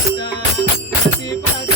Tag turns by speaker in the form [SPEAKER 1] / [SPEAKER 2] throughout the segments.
[SPEAKER 1] i Sita, Sita.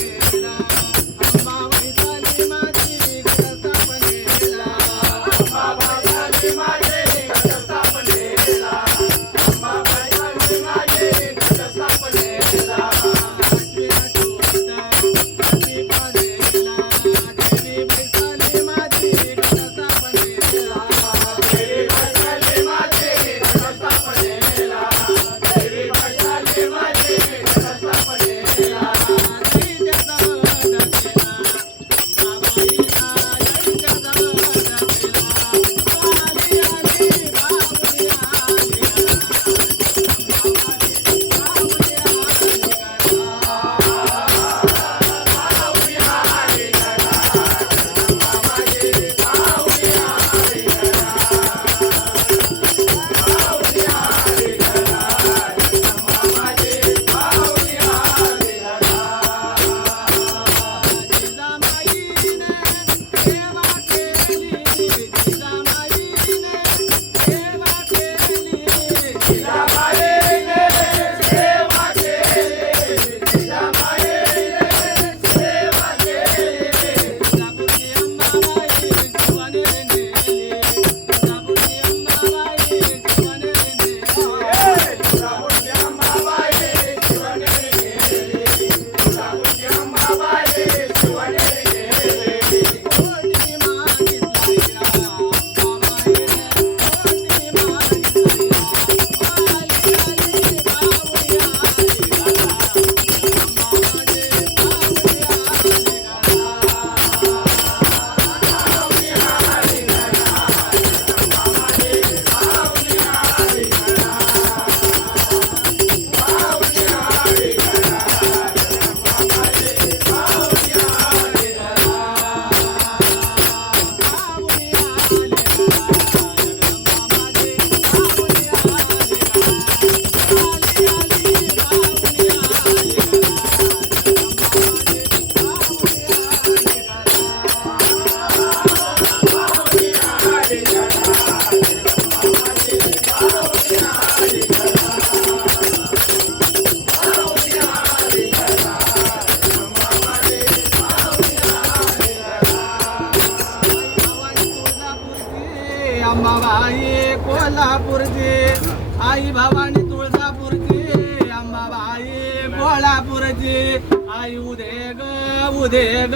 [SPEAKER 1] आई भवानी तुळजापूरची अंबाबाई कोल्हापूरची आई उदे ग उदे ग.